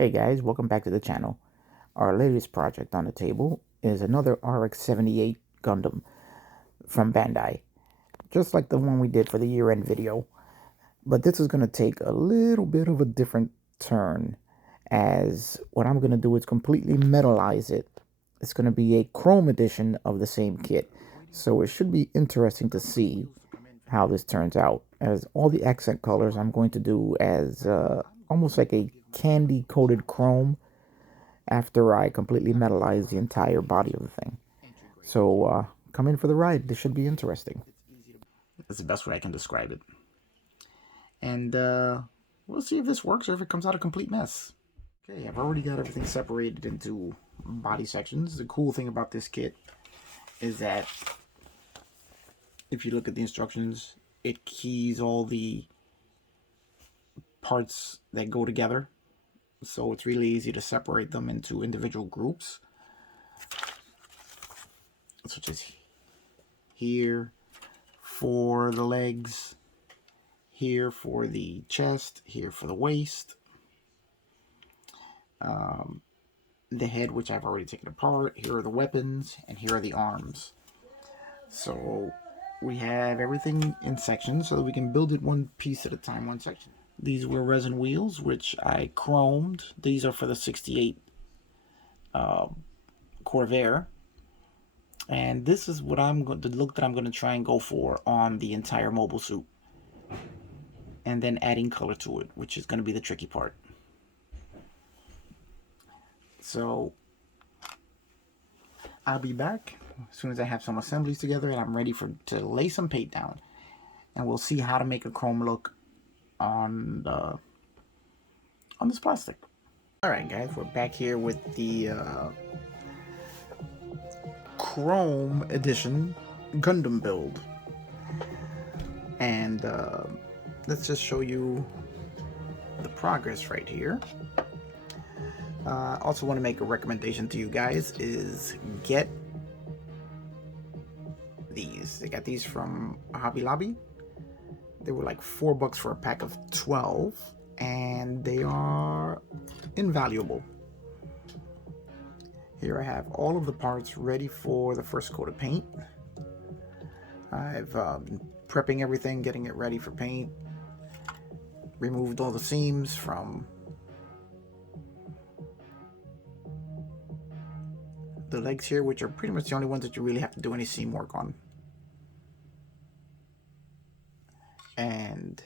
Hey guys, welcome back to the channel. Our latest project on the table is another rx-78 Gundam from Bandai, just like the one we did for the year-end video. But this is going to take a little bit of a different turn, as what I'm going to do is completely metalize it. It's going to be a chrome edition of the same kit, so it should be interesting to see how this turns out, as all the accent colors I'm going to do as almost like a candy coated chrome after I completely metalize the entire body of the thing. So come in for the ride. This should be interesting. That's the best way I can describe it. And we'll see if this works or if it comes out a complete mess. Okay, I've already got everything separated into body sections. The cool thing about this kit is that if you look at the instructions, it keys all the parts that go together. So it's really easy to separate them into individual groups, such as here for the legs, here for the chest, here for the waist, the head, which I've already taken apart. Here are the weapons, and here are the arms. So we have everything in sections so that we can build it one piece at a time, one section. These were resin wheels, which I chromed. These are for the 68 Corvair. And this is what I'm going to look that I'm going to try and go for on the entire mobile suit. And then adding color to it, which is going to be the tricky part. So I'll be back as soon as I have some assemblies together and I'm ready to lay some paint down. And we'll see how to make a chrome look on this plastic. Alright guys, we're back here with the Chrome Edition Gundam build. And let's just show you the progress right here. Also want to make a recommendation to you guys is get these. I got these from Hobby Lobby. They were like $4 for a pack of 12, and they are invaluable. Here I have all of the parts ready for the first coat of paint. I've been prepping everything, getting it ready for paint. Removed all the seams from the legs here, which are pretty much the only ones that you really have to do any seam work on. And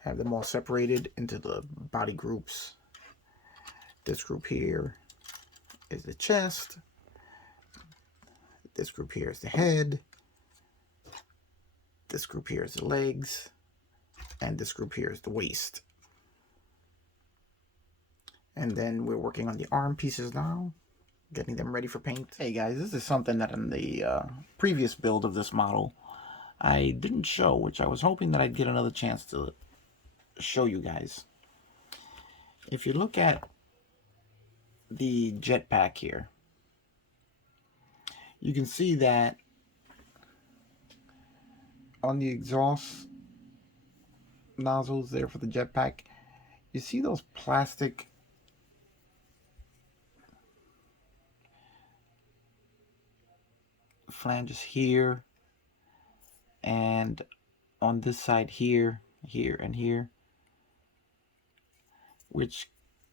have them all separated into the body groups. This group here is the chest. This group here is the head. This group here is the legs. And this group here is the waist. And then we're working on the arm pieces now, getting them ready for paint. Hey guys, this is something that in the previous build of this model I didn't show, which I was hoping that I'd get another chance to show you guys. If you look at the jetpack here, you can see that on the exhaust nozzles there for the jetpack, you see those plastic flanges here, and on this side here, here, and here, which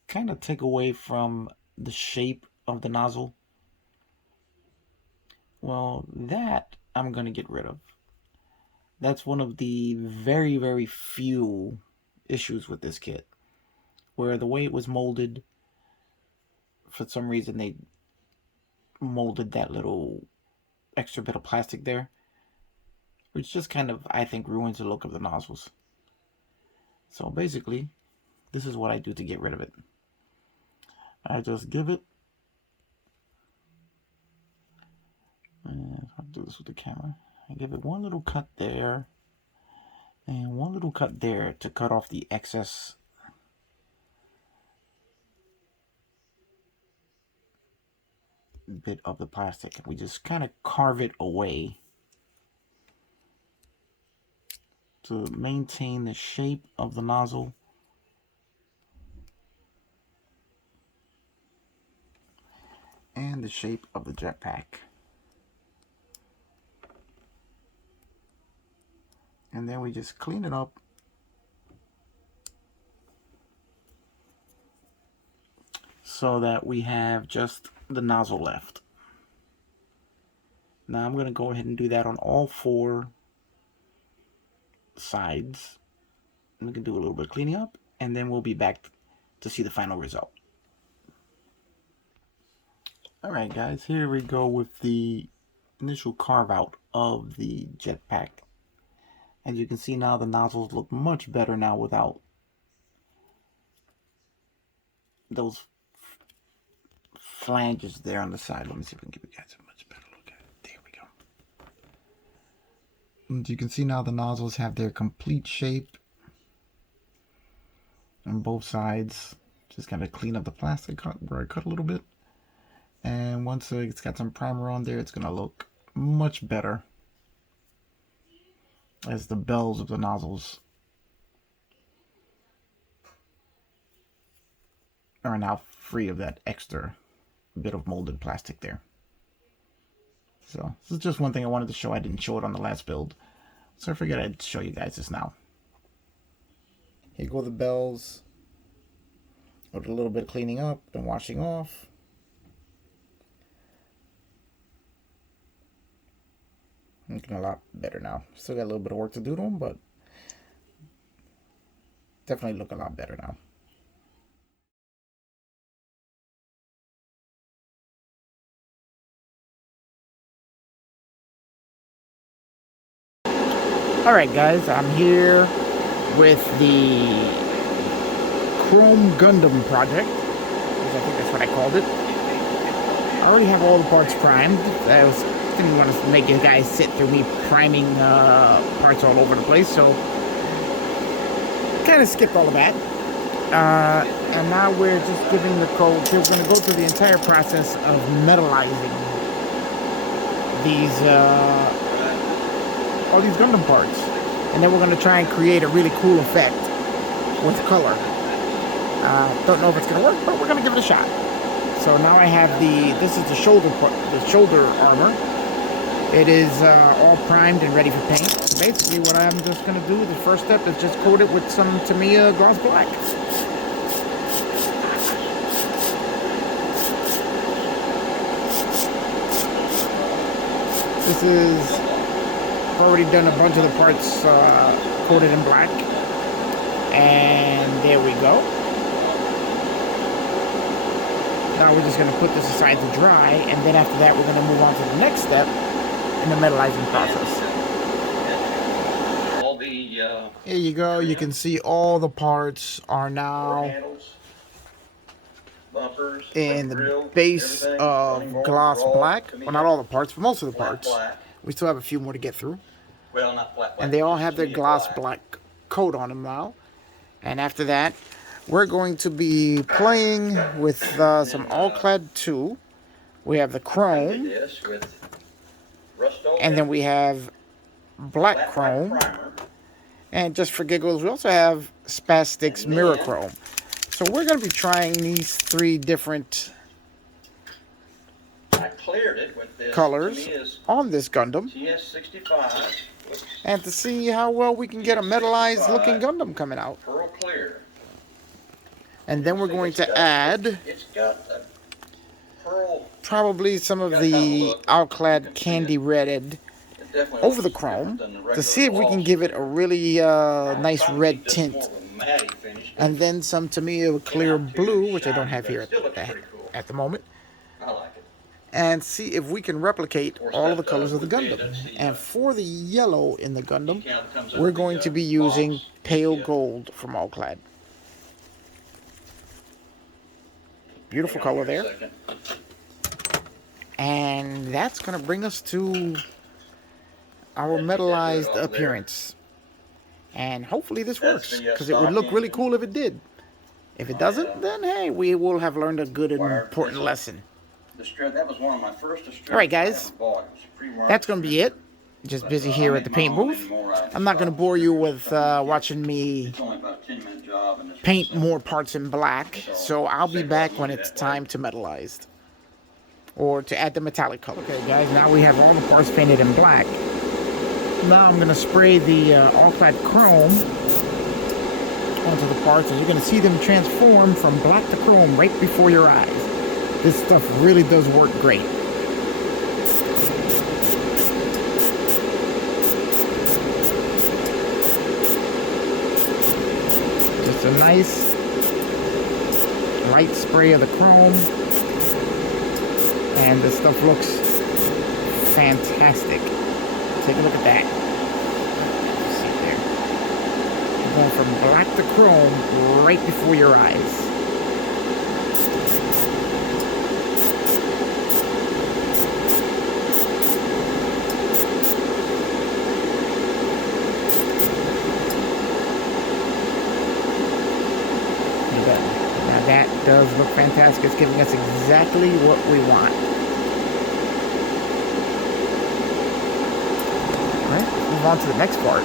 kind of take away from the shape of the nozzle. Well, that I'm going to get rid of. That's one of the very, very few issues with this kit, where the way it was molded, for some reason they molded that little extra bit of plastic there, which just kind of, I think, ruins the look of the nozzles. So basically, this is what I do to get rid of it. I just give it, and I'll do this with the camera. I give it one little cut there, and one little cut there to cut off the excess bit of the plastic. We just kind of carve it away. to maintain the shape of the nozzle. And the shape of the jetpack. And then we just clean it up. So that we have just the nozzle left. Now I'm going to go ahead and do that on all 4 sides. And we can do a little bit of cleaning up, and then we'll be back to see the final result. Alright guys, here we go with the initial carve out of the jetpack. As you can see now, the nozzles look much better now without those flanges there on the side. Let me see if we can give you guys a much better look at it. There we go. And you can see now the nozzles have their complete shape on both sides. Just kind of clean up the plastic cut where I cut a little bit. And once it's got some primer on there, it's going to look much better as the bells of the nozzles are now free of that extra bit of molded plastic there. So this is just one thing I wanted to show. I didn't show it on the last build, so I figured I'd show you guys this now. Here go the bells with a little bit of cleaning up and washing off. Looking a lot better now. Still got a little bit of work to do to them, but definitely look a lot better now. Alright guys, I'm here with the Chrome Gundam project. I think that's what I called it. I already have all the parts primed. Didn't want to make you guys sit through me priming parts all over the place, so kind of skipped all of that. And now we're just giving the code. We're going to go through the entire process of metallizing these all these Gundam parts, and then we're going to try and create a really cool effect with color. Don't know if it's going to work, but we're going to give it a shot. So now I have this is the shoulder part, the shoulder armor. It is all primed and ready for paint. So basically what I'm just going to do, the first step is just coat it with some Tamiya gloss black. This is, I've already done a bunch of the parts coated in black. And there we go. Now we're just going to put this aside to dry, and then after that we're going to move on to the next step in the metallizing process. Here you go. You can see all the parts are now in the base of gloss black. Well, not all the parts, but most of the parts. We still have a few more to get through. And they all have their gloss black coat on them now. And after that, we're going to be playing with some alclad 2. We have the chrome. And then we have black chrome. And just for giggles, we also have Spastic's mirror chrome. So we're going to be trying these 3 different colors on this Gundam. And to see how well we can get a metallized looking Gundam coming out. And then we're going to add probably some of the alclad candy redded over the chrome to see if we can give it a really nice red tint. And then some Tamiya clear blue, which I don't have here at the moment. And see if we can replicate all of the colors of the Gundam. And for the yellow in the Gundam, we're going to be using pale gold from alclad. Beautiful color there. And that's going to bring us to our metallized appearance. And hopefully this works, because it would look really cool if it did. If it doesn't, then hey, we will have learned a good and important lesson. Alright guys, that's going to be it. Just busy here at the paint booth. I'm not going to bore you with watching me paint more parts in black, so I'll be back when it's time to metalize or to add the metallic color. Okay guys, now we have all the parts painted in black. Now I'm going to spray the alclad chrome onto the parts, and you're going to see them transform from black to chrome right before your eyes. This stuff really does work great. Just a nice light spray of the chrome, and this stuff looks fantastic. Take a look at that. See it there. You're going from black to chrome right before your eyes. Now that does look fantastic. It's giving us exactly what we want. Alright, let's move on to the next part.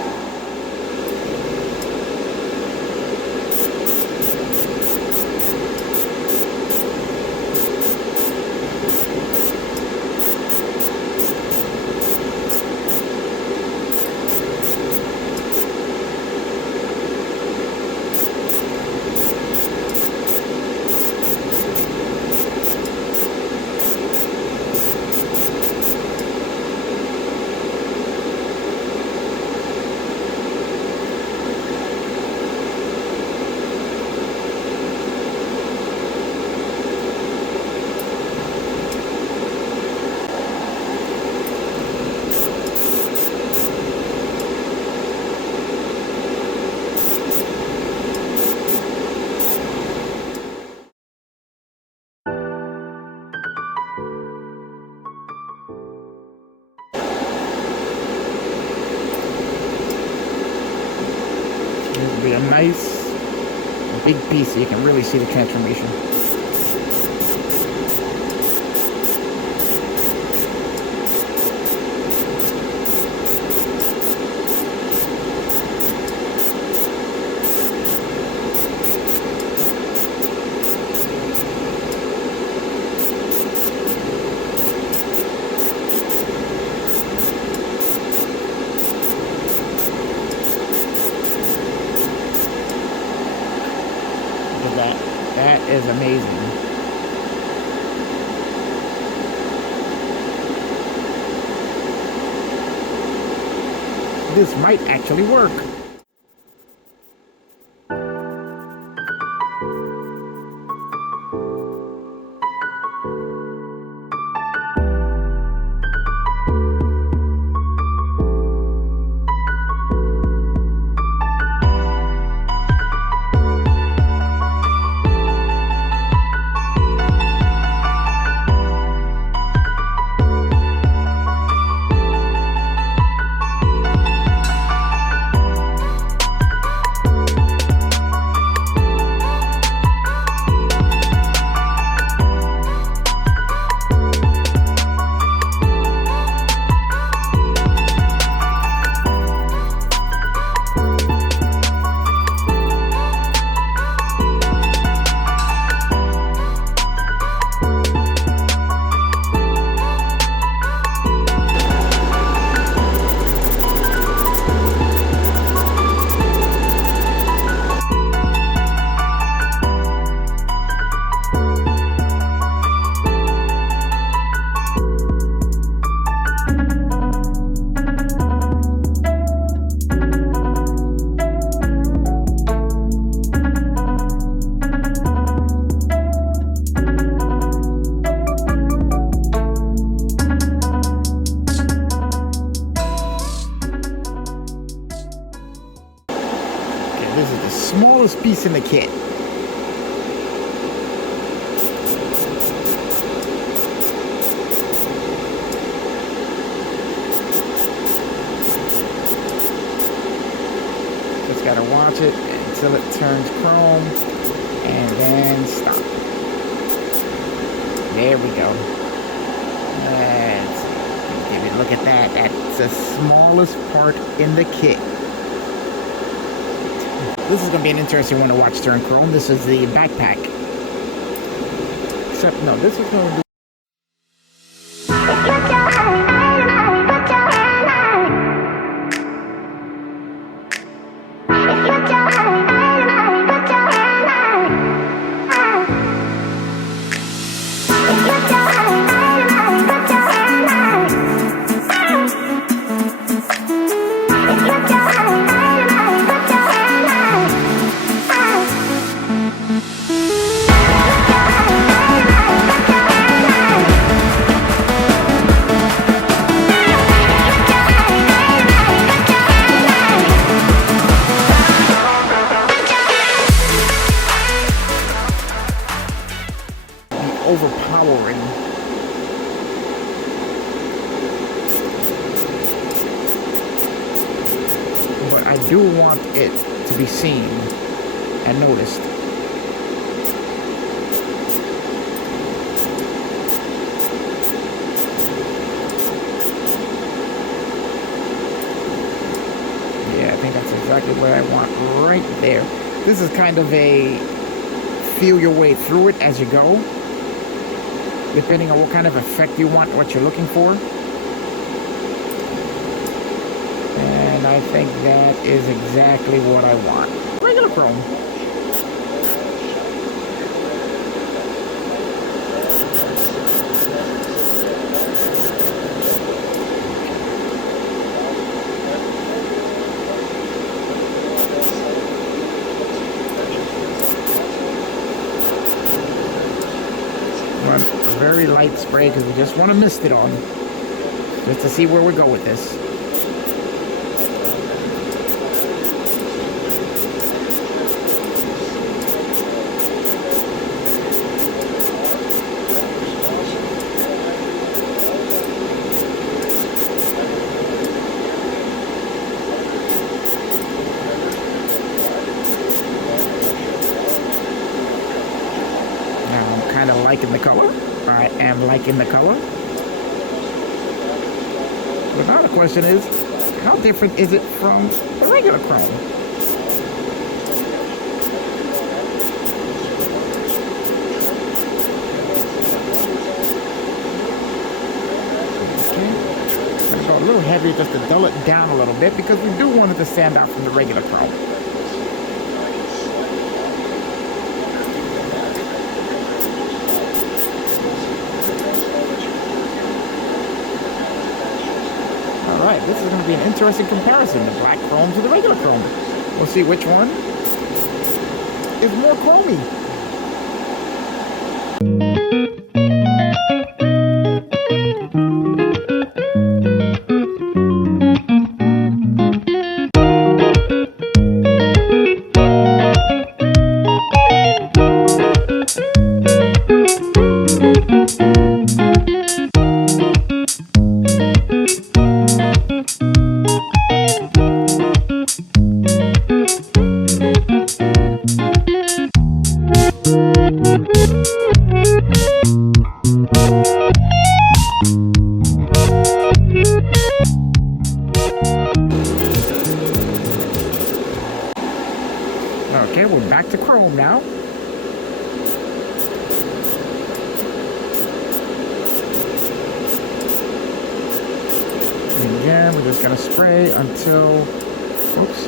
It'll be a nice big piece so you can really see the transformation. That is amazing. This might actually work. This is the smallest piece in the kit. Just gotta watch it until it turns chrome and then stop. There we go. That's David, look at that. That's the smallest part in the kit. This is going to be an interesting one to watch during Chrome. This is the backpack. Except, no, this is going to be... overpowering. But I do want it to be seen and noticed. Yeah, I think that's exactly what I want right there. This is kind of a feel your way through it as you go, depending on what kind of effect you want, what you're looking for. And I think that is exactly what I want. Regular chrome. Very light spray because we just want to mist it on, just to see where we go with this. Now I'm kind of liking the color. I am liking the color. But now the question is, how different is it from the regular chrome? Okay. I'm going to go a little heavier just to dull it down a little bit because we do want it to stand out from the regular chrome. Alright, this is going to be an interesting comparison, the black chrome to the regular chrome. We'll see which one is more chromy. Okay, we're back to chrome now. And again, we're just going to spray until, whoops,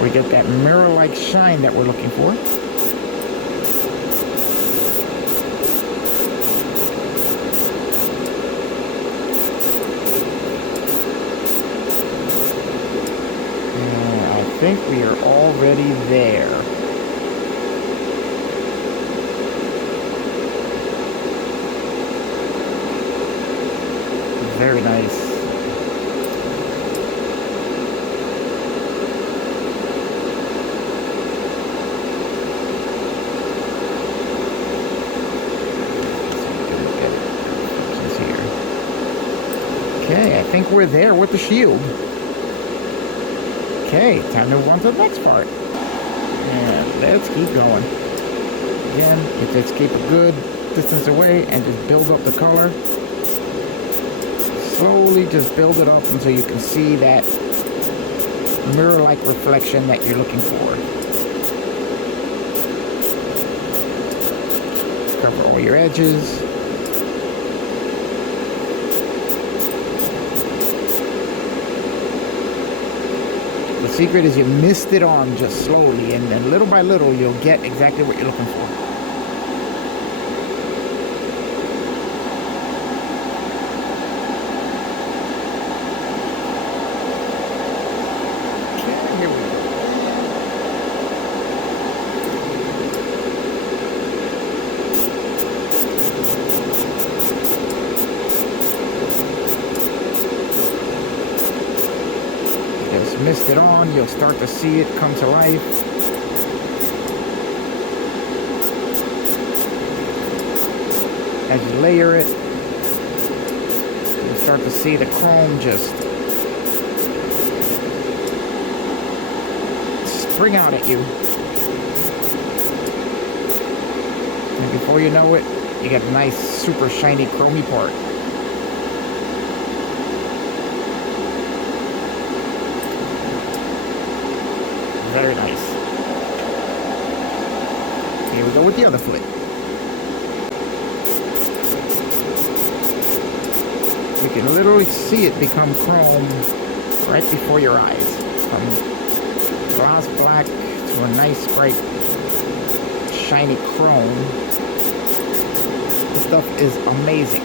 we get that mirror-like shine that we're looking for. I think we are already there. Very nice. Okay, I think we're there with the shield. Okay, time to move on to the next part. And let's keep going. Again, let's keep a good distance away and just build up the color. Slowly just build it up until you can see that mirror-like reflection that you're looking for. Cover all your edges. The secret is you mist it on just slowly, and then little by little you'll get exactly what you're looking for. Okay, here we go. Just mist it on, you'll start to see it come to life. As you layer it, you'll start to see the chrome just spring out at you. And before you know it, you get a nice, super shiny, chromy part. Very nice. Here we go with the other foot. You can literally see it become chrome right before your eyes. From gloss black to a nice, bright, shiny chrome. This stuff is amazing.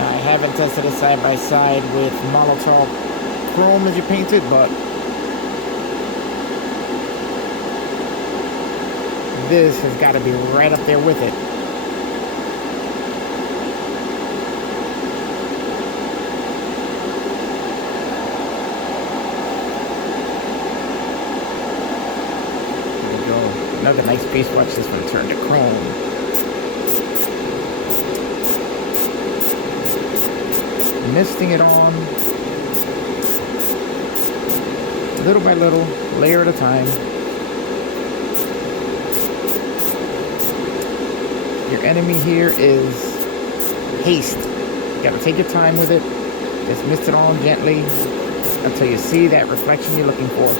I haven't tested it side by side with monotone chrome as you paint it, but this has got to be right up there with it. There we go. Another nice piece. Watch this one turn to chrome. Misting it on, little by little, layer at a time. Your enemy here is haste. You gotta take your time with it. Just mist it on gently until you see that reflection you're looking for.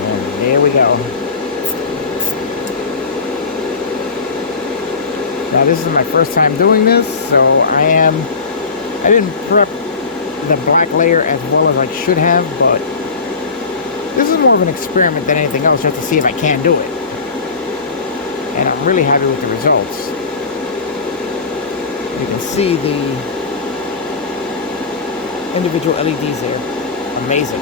And there we go. Now this is my first time doing this, so I didn't prep the black layer as well as I should have, but this is more of an experiment than anything else, just to see if I can do it. And I'm really happy with the results. You can see the individual LEDs there. Amazing.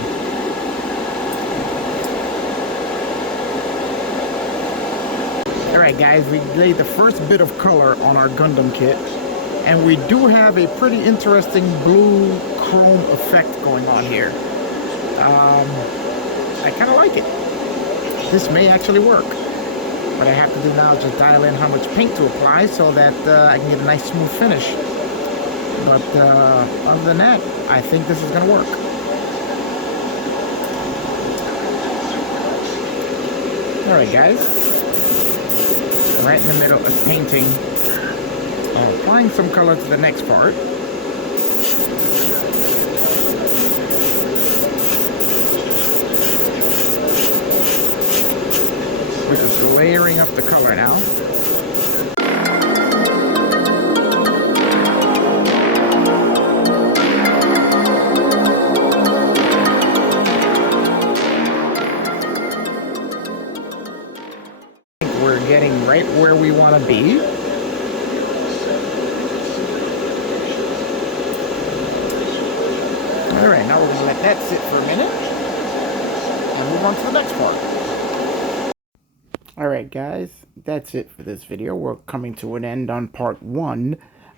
Alright guys, we laid the first bit of color on our Gundam kit, and we do have a pretty interesting blue chrome effect going on here. I kind of like it. This may actually work. What I have to do now is just dial in how much paint to apply so that I can get a nice smooth finish. But other than that, I think this is going to work. Alright guys. Right in the middle of painting, applying some color to the next part. We're just layering up the color now. We're getting right where we want to be. Alright, now we're going to let that sit for a minute and move on to the next part. Alright guys, that's it for this video. We're coming to an end on part 1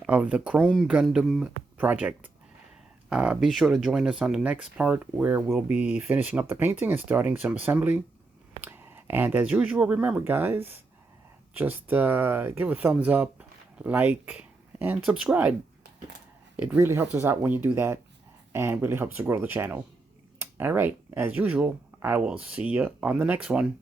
of the Chrome Gundam project. Be sure to join us on the next part where we'll be finishing up the painting and starting some assembly. And as usual, remember guys, just give a thumbs up, like, and subscribe. It really helps us out when you do that, and really helps to grow the channel. All right, as usual, I will see you on the next one.